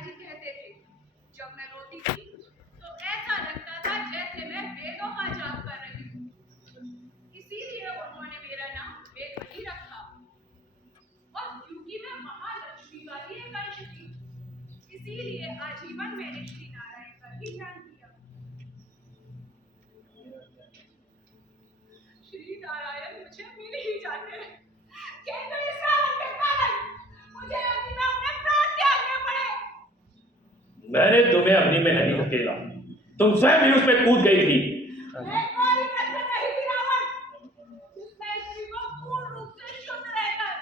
पिताजी कहते थे, जब मैं रोती थी तो ऐसा लगता था जैसे मैं वेदों का जाप कर रही हूँ। इसीलिए उन्होंने मेरा नाम वेद नहीं रखा। और क्योंकि मैं महालक्ष्मी का ही एक अंश थी, इसीलिए आजीवन मैंने श्री नारायण का ही ध्यान किया। श्री नारायण मुझे मिल ही जाते हैं, किंतु इस रावण के कारण मुझे अग्नि में अपने प्राण त्यागने पड़े। मैंने तुम्हें अग्नि में नहीं धकेला, तुम स्वयं ही उसमें कूद गई थी। मैं कोई कसर नहीं थी रावण, जिसमें स्त्री को पूर्ण रूप से शुद्ध रहकर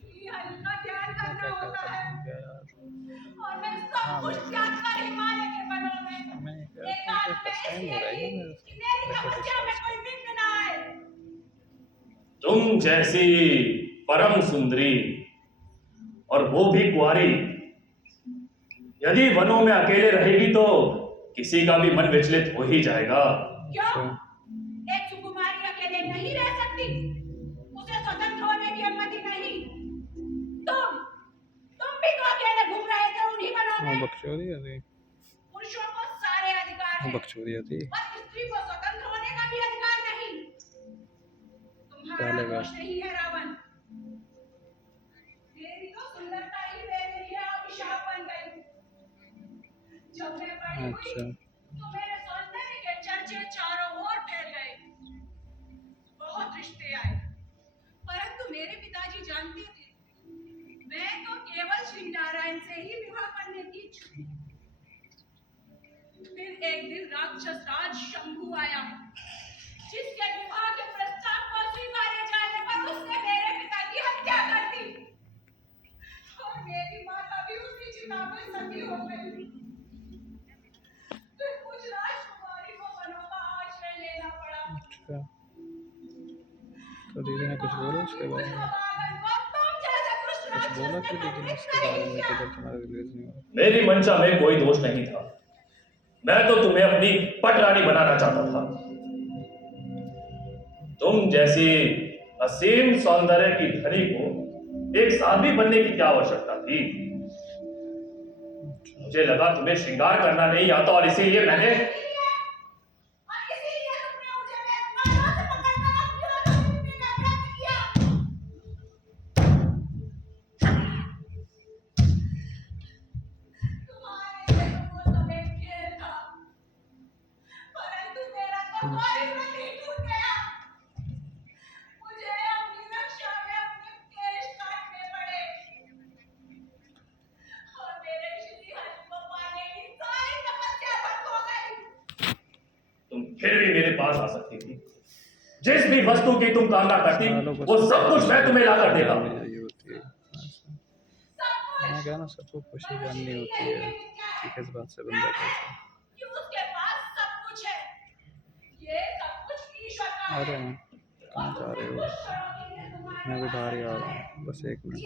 श्री हरि का ध्यान करना होता है। और मैं सब कुछ त्याग कर हिमालय के वनों में एकांत में इसलिए रही कि मेरी तपस्या में कोई विघ्न न आए। तुम जैसी परम सुंदरी और वो भी कुंवारी, यदि वनों में अकेले रहेगी तो किसी का भी मन विचलित हो ही जाएगा। क्यों? एक सुकुमारी अकेले नहीं रह सकती, उसे स्वतंत्र होने की अनुमति नहीं। तुम भी तो अकेले घूम रहे थे उन्हीं वनों में। पुरुषों को सारे अधिकार हैं, और स्त्री को स्वतंत्र होने का भी अधिकार नहीं। तुम्हारा दोष नहीं है रावण, मेरी तो सुंदरता ही मेरे लिए अभिशाप बन गई। जब मैं बड़ी हुई तो मेरे सौंदर्य के चर्चे चारों ओर फैल गए। बहुत रिश्ते आए, परंतु मेरे पिताजी जानते थे मैं तो केवल श्री नारायण से ही विवाह करने की इच्छुक थी। फिर एक दिन राक्षस राज शंभु आया, जिसके विवाह के प्रस्ताव को स्वीकारे जाने पर उसने मेरे पिता की हत्या कर दी और मेरी माता भी उसी चिता में सती हो गई। फिर कुछ राजकुमारी को वनों का आश्रय लेना पड़ा। तो दीदी ने कुछ बोला उसके बारे में? कुछ बोला कि दीदी ने उसके बारे में कि जब तुम्हारा रिलीज नहीं हुआ? मेरी मंशा में कोई दोष नहीं था, मैं तो तुम्हें अपनी पटरानी बनाना चाहता था। तुम जैसी असीम सौंदर्य की धनी को एक साध्वी बनने की क्या आवश्यकता थी? मुझे लगा तुम्हें श्रृंगार करना नहीं आता और इसीलिए मैंने फिर भी मेरे पास आ सकती थी। जिस भी वस्तु की तुम कामना करती वो सब कुछ मैं तुम्हें ला कर देता। मैं कहना सबको खुशी जाननी होती है कि किस बात से बंदा कैसा। आ रहे हैं, कहाँ जा रहे हो? मैं भी बाहर ही आ रहा हूँ, बस 1 मिनट।